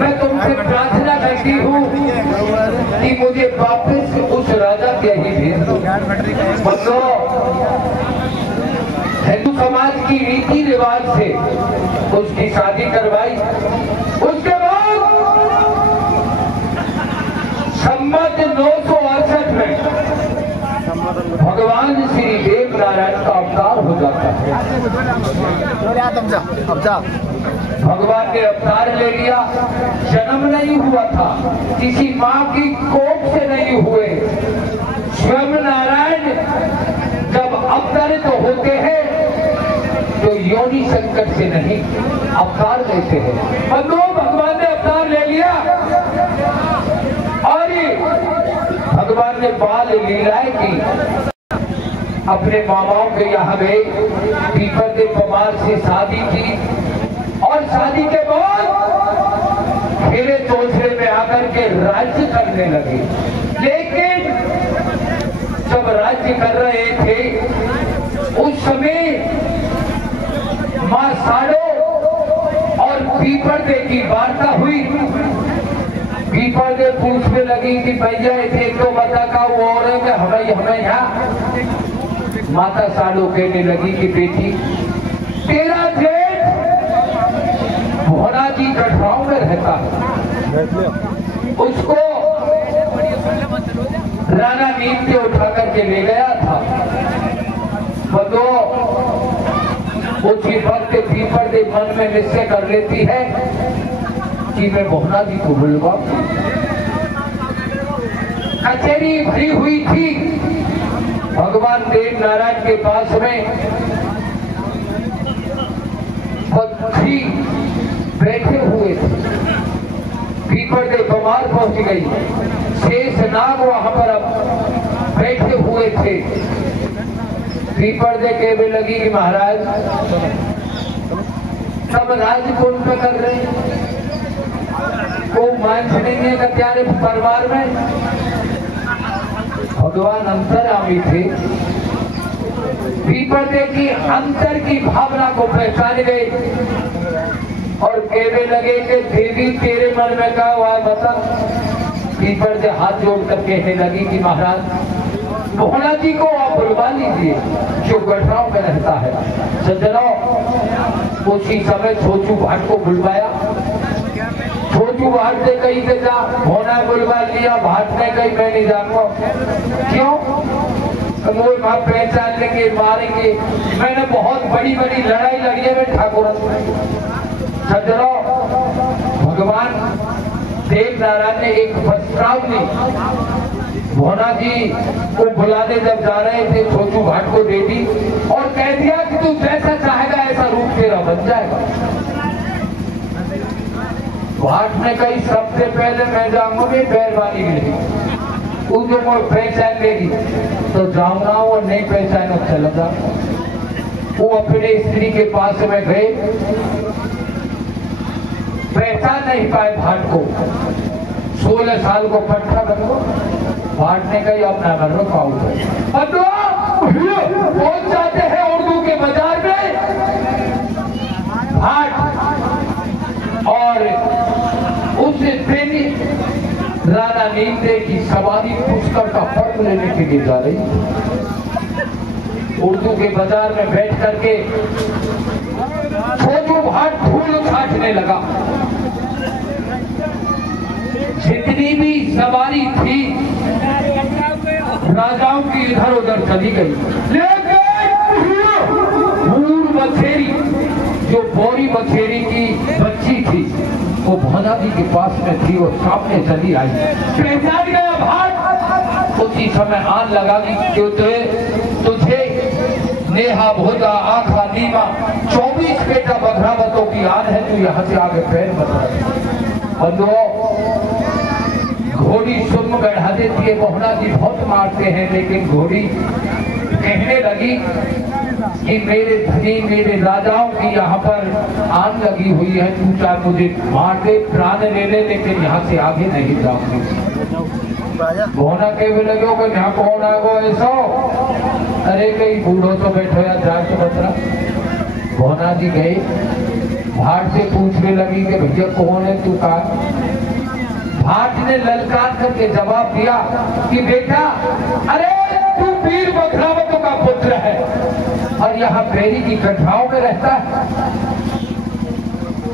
मैं तुमसे प्रार्थना करती हूँ कि मुझे वापस उस राजा के ही भेज दो। हिंदू समाज की रीति रिवाज से उसकी शादी करवाई। उसके बाद संवत 968 में भगवान श्री देव नारायण का अवतार हो जाता है। भगवान ने अवतार ले लिया। जन्म नहीं हुआ था, किसी माँ की कोख से नहीं हुए। स्वयं नारायण जब अवतरित होते हैं तो योनि संकट से नहीं अवतार लेते हैं। और भगवान ने अवतार ले लिया और भगवान ने बाल लीलाएं की। अपने माँ बाप के यहाँ गए, पीपल के पमार से शादी की और शादी के बाद खेरे चौसरे में आकर के राज्य करने लगे। लेकिन जब राज्य कर रहे थे उस समय माँ साड़ो और पीपरदे की वार्ता हुई। पीपरदे पूछने लगी कि भैया इसे तो बता का वो और है हमें यहाँ। माता साड़ो कहने लगी कि बेटी तेरा जेठ भोला जी गढ़वाओं में रहता है, उसको राणा नीम के उठा करके ले गया था। वो उसी वक्त पीपरदे मन में निश्चय कर लेती है कि मैं भोला जी को बुलवाऊं। कचहरी भरी हुई थी। भगवान देव नारायण के पास में पक्षी बैठे हुए थे। पीपरदे बीमार पहुंच गई। शेष नाग वहां पर अब बैठे हुए थे। पीपरदे कहने लगी कि महाराज सब राज कौन पे कर रहे हैं, को मान नहीं है कत्यारे परिवार में। भगवान अंतर्यामी थे। पीपरदे की अंतर की भावना को पहचान गए और कहने लगे कि देवी तेरे मन में क्या हुआ बता। पीपरदे हाथ जोड़ कर कहने लगी कि महाराज भोला जी को आप बुलवा लीजिए जो गढ़वाओं में रहता है। सज्जनों, उसी समय छोचू भाट को बुलवाया। छोचू भाट ने कहीं से जा भोला बुलवा लिया। भाट ने कहीं मैं नहीं जानूंगा क्यों, वो वहां पहचान लेंगे मारेंगे। मैंने बहुत बड़ी बड़ी लड़ाई लड़ी है मैं ठाकुर। सज्जनों, भगवान देव नारायण ने एक प्रस्ताव दी। भोला जी को बुलाने जब जा रहे थे छोचू भाट को दे दी और कह दिया कि तू जैसा चाहेगा ऐसा रूप तेरा बन जाएगा। भाट ने कही सबसे पहले मैं जाऊंगा मेहरबानी मेरी, उसे पहचान लेगी तो जाऊंगा और नहीं पहचान चला जा। वो अपने स्त्री के पास में गए, पहचान नहीं पाए भाट को। 16 साल को पट्टा बनो। भाट ने कही अपना घर में पहुंच जाते हैं उर्दू के बाजार में। भाट और उस दिन राणा नीमदेव की सवारी पुष्कर का फर्क लेने के लिए जा रही। उर्दू के बाजार में बैठ करके छोटू भाट धूल छाटने लगा। जितनी भी सवारी थी राजाओं की इधर उधर चली गई। लेकिन बूढ़ बछेरी जो बोरी बछेरी की बच्ची थी वो भोला जी के पास में थी और सामने चली आई। पहचान गया भाट। उसी समय आन लगा कि तुझे नेहा भोजा आखा नीमा 24 बेटा बघरावतों की आन है, तू यहाँ से आगे पैर बता। घोड़ी सुम बढ़ा देती है। मोहना जी बहुत मारते हैं लेकिन घोड़ी कहने लगी कि मेरे धनी मेरे राजाओं की यहाँ पर आन लगी हुई है, तू चाहे मुझे मार दे प्राण ले ले लेकिन यहाँ से आगे नहीं जाऊंगी। मोहना कहने लगे कि यहाँ कौन आ गो ऐसा। अरे कहीं बूढ़ों तो बैठो या जाए तो बतरा। मोहना जी गए भाट से पूछने लगी कि भैया कौन है तू का? भाट ने ललकार करके जवाब दिया कि बेटा, अरे तू वीर बघरावतों का पुत्र है और यहाँ बेरी की कठाओं में रहता है।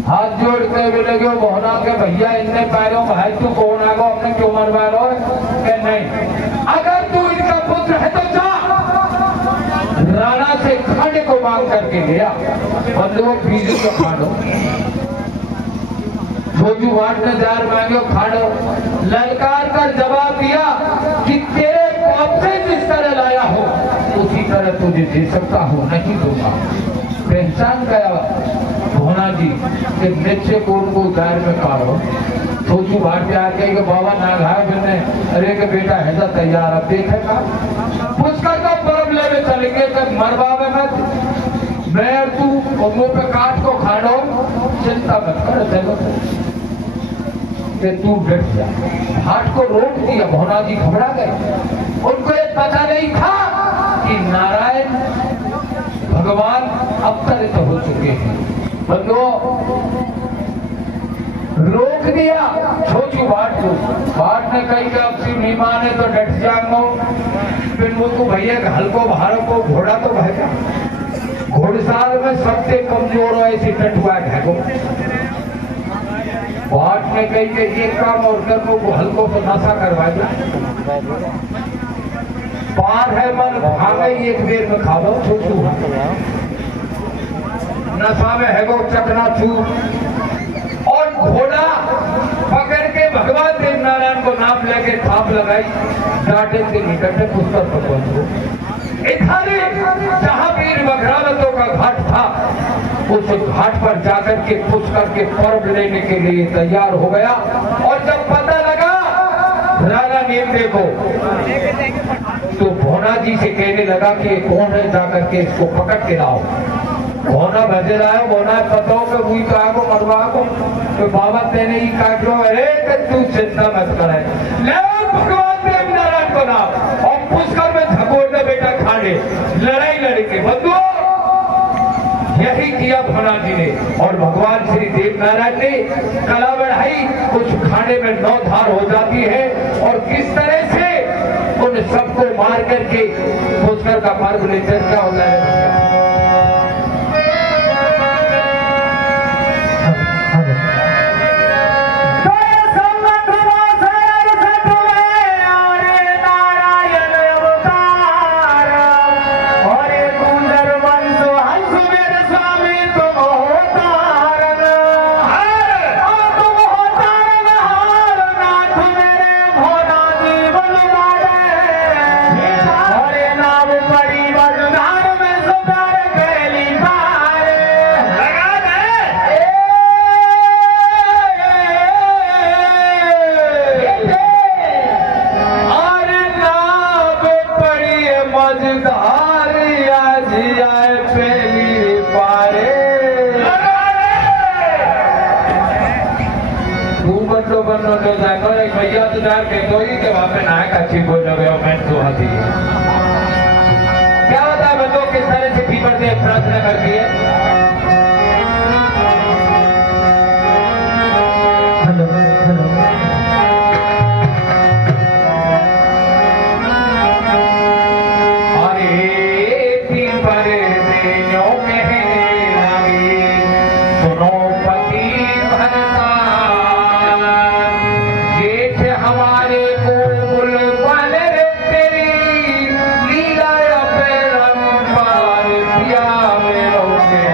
हाथ जोड़ के भी लगे मोहना के भैया इनने पैरों भाई तू कौन आगो हमने क्यों मरवा लो? नहीं, अगर तू इनका पुत्र है तो जा राणा से खंड को मांग करके लिया बंधुओं बीज को खाड़ो। छोटू वाट ने जार मांगे खाड़ो। ललकार कर जवाब दिया कि तेरे पाप से जिस तरह लाया हो उसी तरह तुझे दे सकता हूँ, नहीं दूंगा। पहचान गया भोना जी कि निश्चय को उनको दायर में काढ़ो। छोटू वाट पे आके कि बाबा ना घाय बिने, अरे के बेटा है तो तैयार अब देखेगा। पुष्कर का पर्व लेने चलेंगे तो मरवावे मत, मैं और तू मुंह पे काट को खाड़ो, चिंता मत कर चलो कि तू डट जा। हाट को रोक दिया। भोना जी घबरा गए। उनको ये पता नहीं था कि नारायण भगवान अवतरित हो चुके हैं। बंधुओं रोक दिया छोटू भाट को। भाट ने कही कि अब सिर्फ नहीं माने तो डट जाऊंगा। फिर मुझको भैया हल्को भारों को घोड़ा तो भागा। घोड़साल में सबसे कमजोर हो ऐसी टटुआ ढको। भाट ने कही कि ये काम और कर्मों को हल्को को नशा करवाइए। पार है मन भागे एक बेर में खा लो। छोटू नशा में है वो चकना चूर और घोड़ा पकड़ के भगवान देव नारायण को नाम लेके थाप लगाई। डाटे के निकट में पुष्कर पर पहुंचो। इधर जहां वीर बघरावतों का घाट था उस घाट पर जाकर के पुष्कर के पर्व लेने के लिए तैयार हो गया। और जब पता लगा राणा नीमदेव को तो भोना जी से कहने लगा कि ये कौन है, जाकर के इसको पकड़ के लाओ। भोना भजे रहा है। भोना पता हो कि कहा को मरवा को तो बाबा तेने ही काट लो। अरे तू चिंता मत करे, ले भगवान देव नारायण को नाम और पुष्कर में धकोड़ने बेटा खाने लड़ाई लड़के। बंधुओं यही किया भोना जी ने और भगवान श्री देव नारायण ने कला बढ़ाई। कुछ खाने में 9 धार हो जाती है और किस तरह से उन सबको मार करके पुष्कर का पर्व ले चर्चा होता है। भैया तो जान के तो ही के वहां पे नायक अच्छी बोल रहे हो। मैं तो हाथी क्या होता है बंदों किस तरह से पीपर से प्रार्थना करती है। हेलो हेलो अरे पीपर देनो कहने लगी सुनो पति भरता हमारे को बुलबुल रे तेरी लीला पे रंग पार पिया में रोके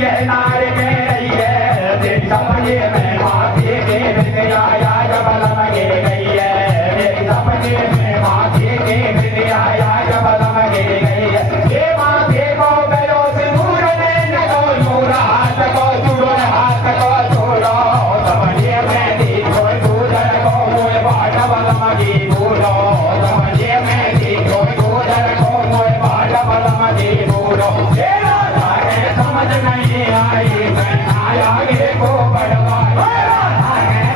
Yeah, सपने में माथे के विद्या याद बलम गिर गई है, मेरे सपने में माथे के विद्या याद बलम गिर गई है। ये माथे को गयो सिंदूर में को नूर हाथ को चूड़ो हाथ को छोड़ो, सपने में देखो दूधर को मोए बाट बलम गी भूलो, सपने में देखो दूधर को मोए बाट बलम गी भूलो। समझ नहीं आई मैं आया गे को बड़वाई,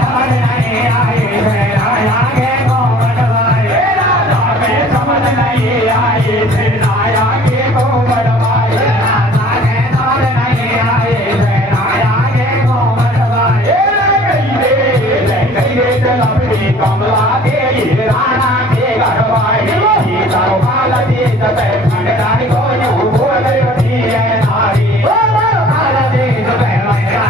समझ नहीं आई मैं आया गे को बड़वाई, समझ नहीं आई मैं आया गे को बड़वाई, समझ नहीं आई मैं आया गे को बड़वाई। लपड़ी कमला के राणा के गढ़वाई, दरबार दे खंडारी को यूं बोल रही है नारी, कमला देवी राणा की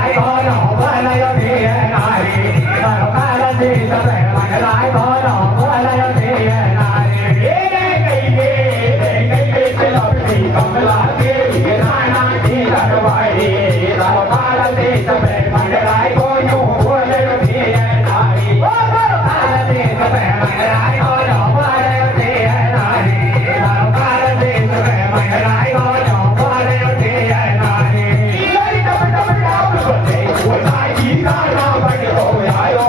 गढ़वाई, दरबार दे खंडारी को यूं बोल रही है नारी, दरबार दे खंडारी को यूं बोल रही है नारी, दरबार दे खंडारी को यूं बोल रही है नारी। गाना बड़ हो आयो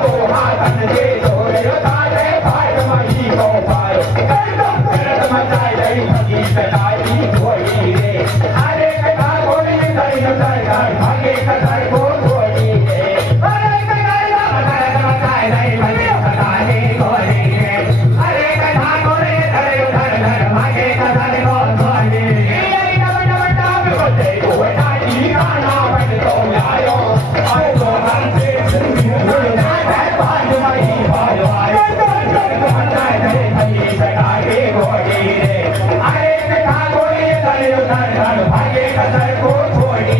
तो हाथन दे जोड़ो तारे भाई मही को पायो, मचाई रही भगी सटाई धोई रे, अरे कथा गोली करी नजर भागे कथा को धोई रे, अरे कथा मचाई रही भगी सटाई धोई रे, अरे कथा गोली करी नजर भागे कथा को धोई रे। गाना बड़ हो आयो तो हम से भागे कतर को छोड़ी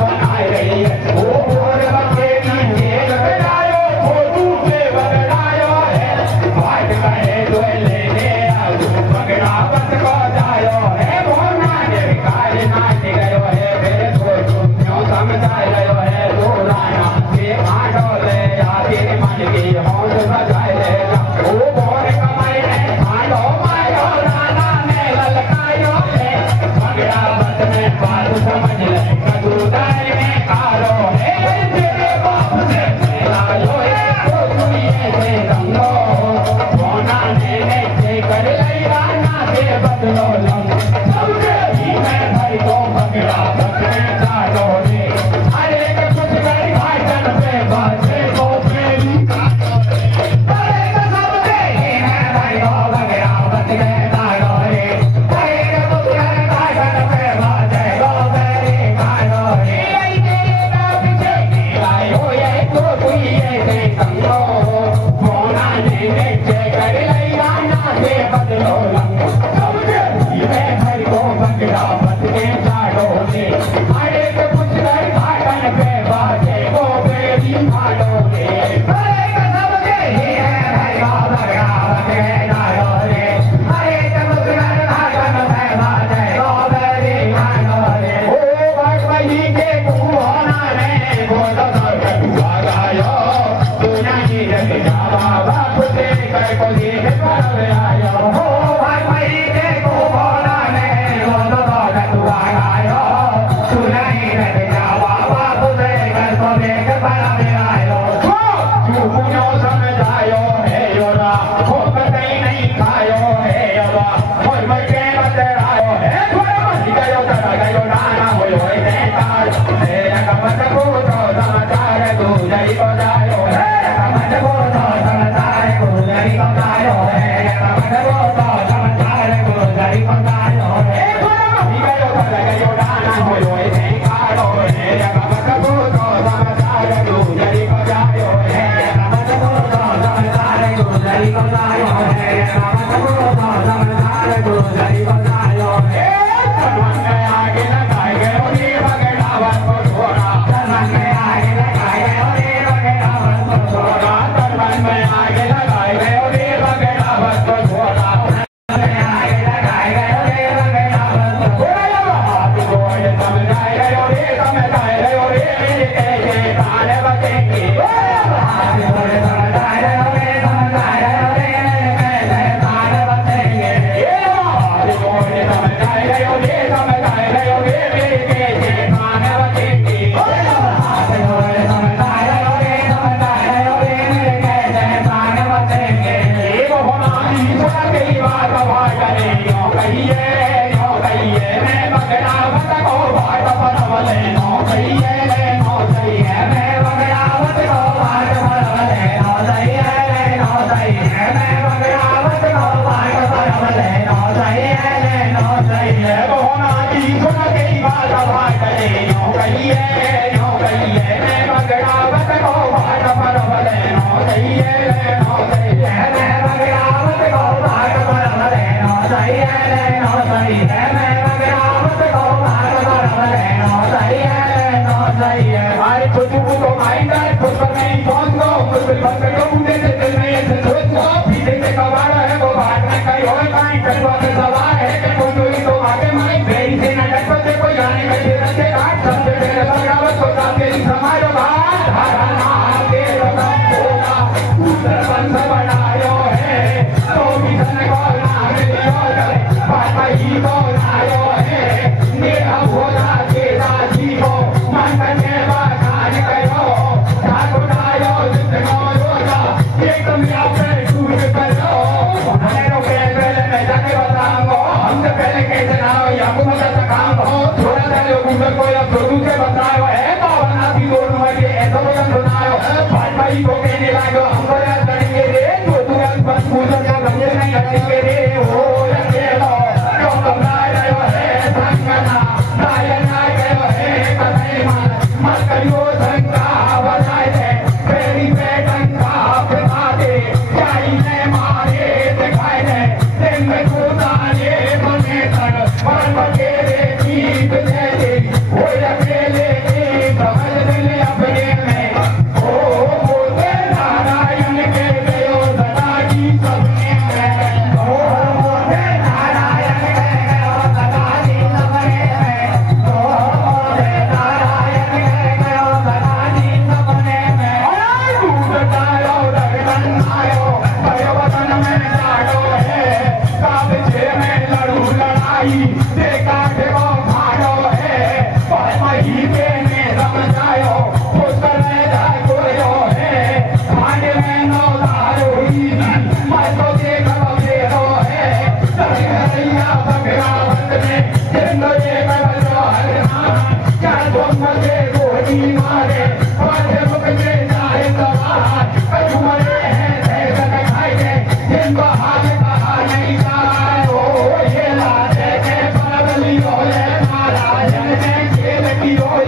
बनाई रही है।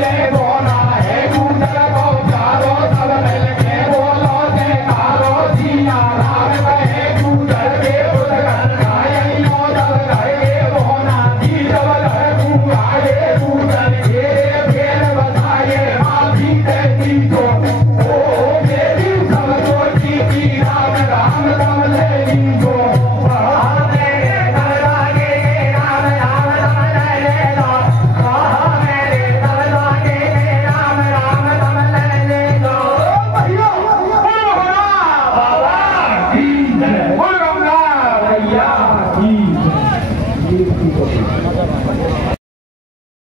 Oh,